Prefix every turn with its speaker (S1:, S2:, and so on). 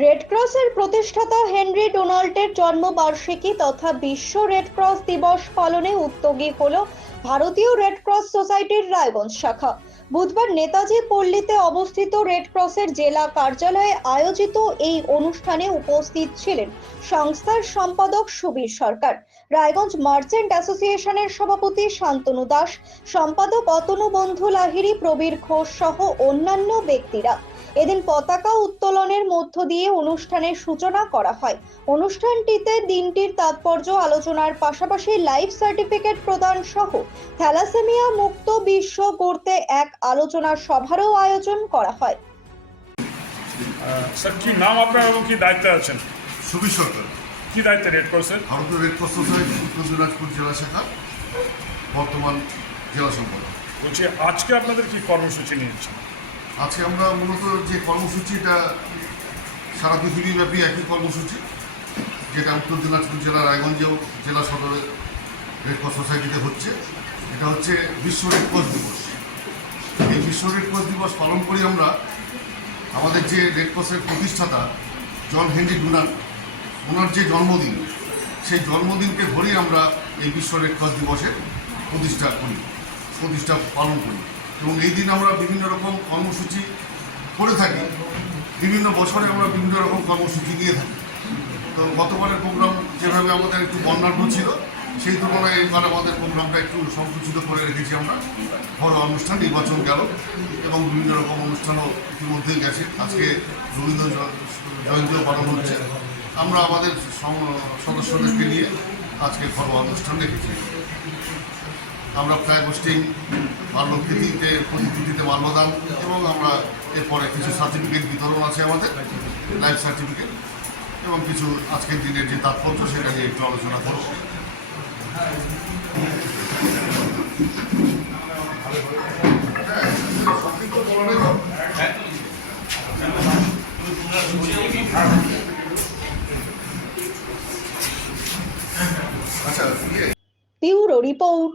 S1: Red ক্রসের প্রতিষ্ঠাতা Henry ডোনাল্ডের জন্মবার্ষিকী তথা বিশ্ব রেড ক্রস দিবস পালনে উদ্যোগী হল ভারতীয় রেড ক্রস সোসাইটির রায়গঞ্জ শাখা। বুধবার নেতাজি পল্লীতে অবস্থিত রেড ক্রসের জেলা কার্যালয়ে আয়োজিত এই অনুষ্ঠানে উপস্থিত ছিলেন সংস্থার সম্পাদক সুবীর সরকার, রায়গঞ্জ মার্চেন্ট অ্যাসোসিয়েশনের সভাপতি শান্তনু দাস, সম্পাদক অতনু বন্ধু লাহিড়ী, প্রবীর ঘোষ সহ অন্যান্য ব্যক্তিরা। এদিন পতাকা উত্তোলনের মধ্য দিয়ে অনুষ্ঠানের সূচনা করা হয়। অনুষ্ঠানটিতে দিনটির তাৎপর্য আলোচনার পাশাপাশি লাইফ সার্টিফিকেট প্রদান সহ থ্যালাসেমিয়া মুক্ত বিশ্ব গড়তে এক আলোচনা সভারও আয়োজন করা হয়।
S2: স্যার কি নাম আপনার এবং কি দায়িত্বে আছেন?
S3: সুবীর সরকার।
S2: কি দায়িত্বে রেড
S3: ভারতীয় রেড ক্রস সোসাইটি উত্তর দিনাজপুর জেলা শাখা বর্তমান জেলা সম্পাদক।
S2: বলছি আজকে আপনাদের কি কর্মসূচি নিয়েছেন
S3: আজকে আমরা মূলত যে কর্মসূচি এটা সারা পৃথিবীব্যাপী একই কর্মসূচি, যেটা উত্তর দিনাজপুর জেলার রায়গঞ্জেও জেলা সদরে রেড ক্রস সোসাইটিতে হচ্ছে, এটা হচ্ছে বিশ্ব রেড ক্রস দিবস। এই বিশ্ব রেড ক্রস দিবস পালন করি আমরা আমাদের যে রেড ক্রসের প্রতিষ্ঠাতা জন হেনরি ডুনান ওনার যে জন্মদিন, সেই জন্মদিনকে ধরেই আমরা এই বিশ্ব রেড ক্রস দিবসের প্রতিষ্ঠা করি, প্রতিষ্ঠা পালন করি। এবং এই দিন আমরা বিভিন্ন রকম কর্মসূচি করে থাকি। বিভিন্ন বছরে আমরা বিভিন্ন রকম কর্মসূচি দিয়ে থাকি। তো গতবারের প্রোগ্রাম যেভাবে আমাদের একটু বর্ণাঢ্য ছিল, সেই তুলনায় এবার আমাদের প্রোগ্রামটা একটু সংকুচিত করে রেখেছি আমরা। বড় অনুষ্ঠান, নির্বাচন গেল এবং বিভিন্ন রকম অনুষ্ঠানও ইতিমধ্যেই গেছে। আজকে রবীন্দ্র জয়ন্তীও পালন হচ্ছে। আমরা আমাদের সদস্যদেরকে নিয়ে আজকে ঘরোয়া অনুষ্ঠান রেখেছি। আমরা প্রায় গোষ্ঠী মাল্যকৃতিতে প্রতিকৃতিতে মাল্যদান এবং আমরা এরপরে কিছু সার্টিফিকেট বিতরণ আছে আমাদের, লাইফ সার্টিফিকেট এবং কিছু আজকের দিনের যে তাৎপর্য সেটা নিয়ে একটু আলোচনা করব। আচ্ছা
S1: রিপোর্ট